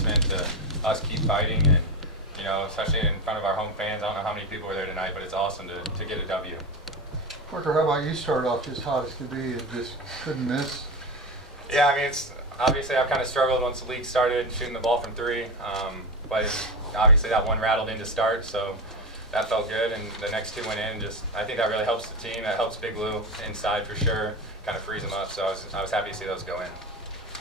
testament to us keep fighting, and you know, especially in front of our home fans. I don't know how many people were there tonight, but it's awesome to get a W. Parker, how about you start off just hot as could be and just couldn't miss? Yeah, I mean, it's obviously I've kind of struggled once the league started shooting the ball from three, but obviously that one rattled in to start, so that felt good, and the next two went in. Just I think that really helps the team. That helps Big Lou inside for sure, kind of frees them up. So I was happy to see those go in.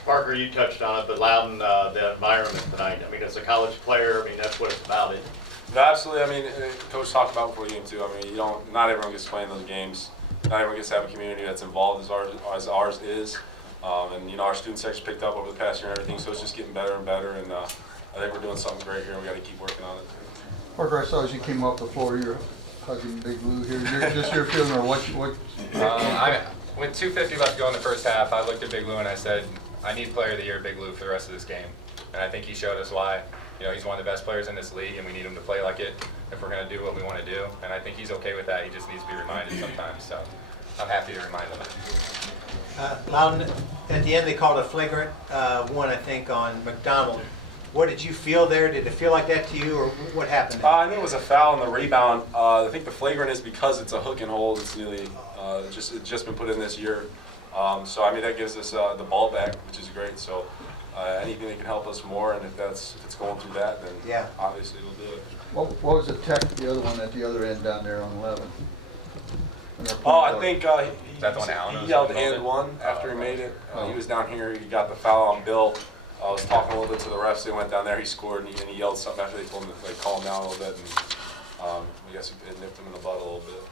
Parker, you touched on it, but Loudon, the environment tonight. I mean, as a college player, I mean that's what it's about. No, absolutely. I mean, Coach talked about before the game too. I mean, not everyone gets to play in those games. Not everyone gets to have a community that's involved as ours is. And you know, our student section picked up over the past year and everything, so it's just getting better and better. And I think we're doing something great here, and we got to keep working on it. Parker, I saw as you came off the floor, you're hugging Big Lou here. Just your feeling, or what? With 2:50 left to go in the first half, I looked at Big Lou and I said, I need Player of the Year, Big Lou, for the rest of this game. And I think he showed us why. You know, he's one of the best players in this league, and we need him to play like it if we're going to do what we want to do. And I think he's okay with that. He just needs to be reminded sometimes. So I'm happy to remind him. Loudon, at the end they called a flagrant one, I think, on McDonald. What did you feel there? Did it feel like that to you, or what happened? I think it was a foul on the rebound. I think the flagrant is because it's a hook and hold. It's newly it's just been put in this year. So I mean that gives us the ball back, which is great. So anything that can help us more, and if it's going through that, then yeah, obviously we'll do it. What was the tech, the other one at the other end down there on 11? Oh, I think he yelled and one after he made it. He was down here. He got the foul on Bill. I was talking a little bit to the refs. They went down there. He scored, and he yelled something after they told him to calm down a little bit. And I guess it nipped him in the butt a little bit.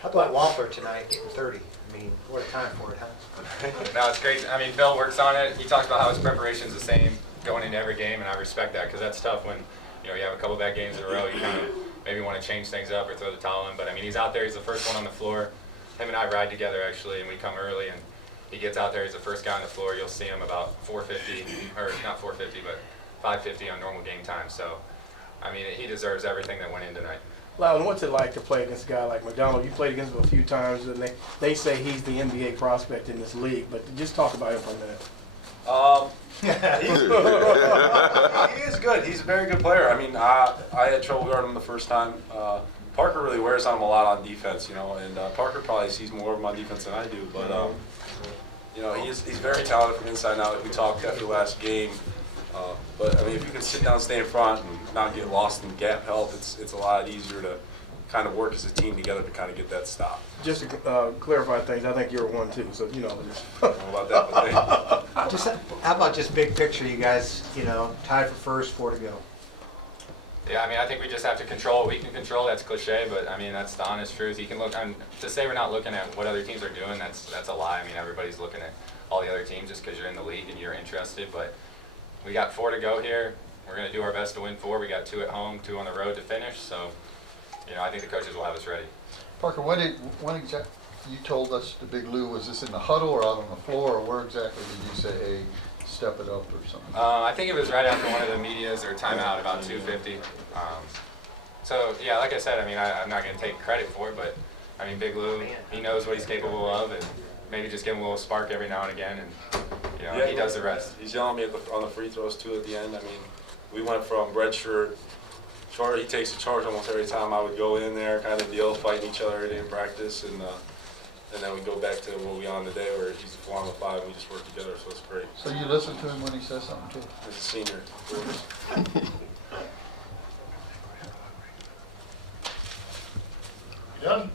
How about Wampler tonight getting 30? I mean, what a time for it, huh? No, it's great. I mean, Bill works on it. He talks about how his preparation's the same going into every game, and I respect that because that's tough when you have a couple bad games in a row. You kind of maybe want to change things up or throw the towel in. But I mean, he's out there. He's the first one on the floor. Him and I ride together actually, and we come early, and he gets out there. He's the first guy on the floor. You'll see him about 4:50, or not 4:50, but 5:50 on normal game time. So, I mean, he deserves everything that went in tonight. Loudon, what's it like to play against a guy like McDonald? You played against him a few times, and they say he's the NBA prospect in this league. But just talk about him for a minute. He is good. He's a very good player. I mean, I had trouble guarding him the first time. Parker really wears on him a lot on defense, and Parker probably sees more of him on defense than I do. But he's very talented from inside and out. We talked after the last game. But I mean, if you can sit down, stay in front, and not get lost in gap help, it's a lot easier to kind of work as a team together to kind of get that stop. Just to clarify things, I think you're one too, so you know. I don't know about that, but How about just big picture, you guys? Tied for first, 4 to go. Yeah, I mean, I think we just have to control what we can control. That's cliche, but I mean, that's the honest truth. You can look to say we're not looking at what other teams are doing. That's a lie. I mean, everybody's looking at all the other teams just because you're in the league and you're interested. But we got 4 to go here. We're going to do our best to win 4. We got 2 at home, 2 on the road to finish. So, I think the coaches will have us ready. Parker, when exactly you told us the Big Lou, was this in the huddle or out on the floor, or where exactly did you say, hey, step it up or something? I think it was right after one of the medias or timeout, about 2:50. So yeah, like I said, I mean, I'm not going to take credit for it, but I mean, Big Lou, he knows what he's capable of, and maybe just give him a little spark every now and again, and he does the rest. He's yelling at me on the free throws too at the end. I mean, we went from red shirt. He takes the charge almost every time I would go in there, kind of deal, fighting each other every day in practice, and then we go back to what we on today, where he's the 4 on the 5, and we just work together, so it's great. So you listen to him when he says something too? As a senior. You done?